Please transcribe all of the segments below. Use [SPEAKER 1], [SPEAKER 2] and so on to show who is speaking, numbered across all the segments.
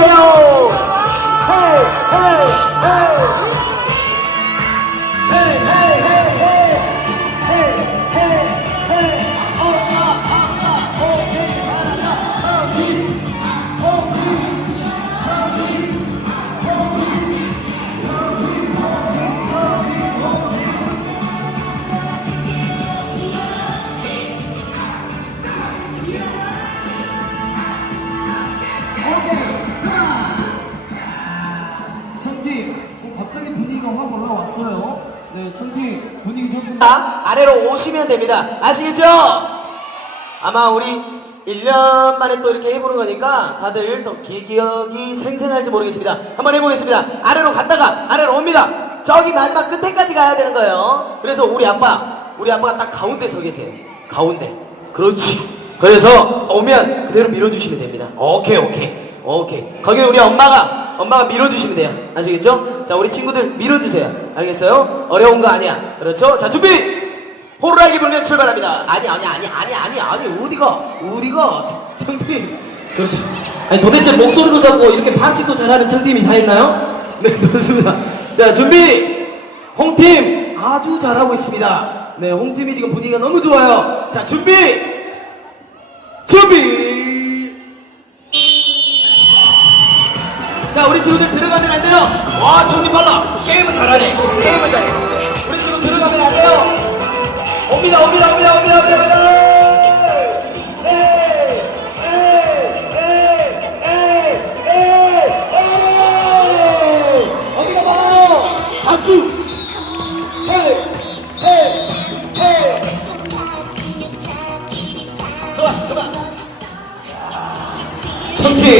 [SPEAKER 1] 오세요.
[SPEAKER 2] 분위기가 확 올라왔어요. 네, 천팀 분위기 좋습니다.
[SPEAKER 1] 자, 아래로 오시면 됩니다. 아시겠죠? 아마 우리 1년 만에 또 이렇게 해보는 거니까 다들 또 기억이 생생할지 모르겠습니다. 한번 해보겠습니다. 아래로 갔다가 아래로 옵니다. 저기 마지막 끝에까지 가야 되는 거예요. 그래서 우리 아빠, 우리 아빠가 딱 가운데 서 계세요. 가운데. 그렇지. 그래서 오면 그대로 밀어주시면 됩니다. 오케이, 오케이. 오케이. 거기 우리 엄마가, 엄마가 밀어주시면 돼요. 아시겠죠? 자, 우리 친구들 밀어주세요. 알겠어요? 어려운 거 아니야. 그렇죠? 자, 준비! 호루라기 불면 출발합니다. 아니, 아니, 아니, 아니, 아니, 아니, 어디가, 어디가, 청팀. 그렇죠. 아니, 도대체 목소리도 잡고 이렇게 반칙도 잘하는 청팀이 다 있나요? 네, 좋습니다. 자, 준비! 홍팀 아주 잘하고 있습니다. 네, 홍팀이 지금 분위기가 너무 좋아요. 자, 준비! 준비! 와, 정신 빨라. 게임은 잘하네. 게임은 잘해. 우리 친구 들어가면 안 돼요. 옵니다, 옵니다, 옵니다, 옵니다, 옵니다, 옵니다. 에이. 어디가 많아요? 박수. 헤이, 헤이, 헤이. 좋았어, 좋아. 천팀.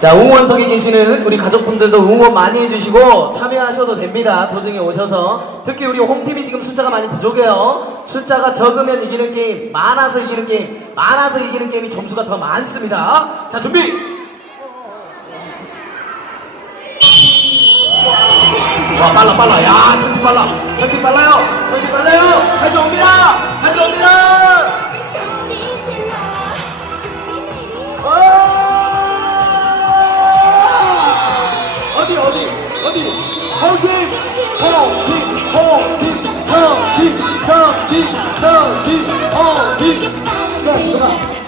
[SPEAKER 1] 자, 응원석에 계시는 우리 가족분들도 응원 많이 해주시고 참여하셔도 됩니다. 도중에 오셔서. 특히 우리 홈팀이 지금 숫자가 많이 부족해요. 숫자가 적으면 이기는 게임, 많아서 이기는 게임, 많아서 이기는 게임이 점수가 더 많습니다. 자, 준비! 와, 빨라, 빨라. 야, 천팀 빨라. 천팀 빨라요. 천팀 빨라요. 다시 옵니다. 어디 어디 어디 홍팀 홍팀 홍팀 성팀 성팀 성팀 홍팀 자 들어가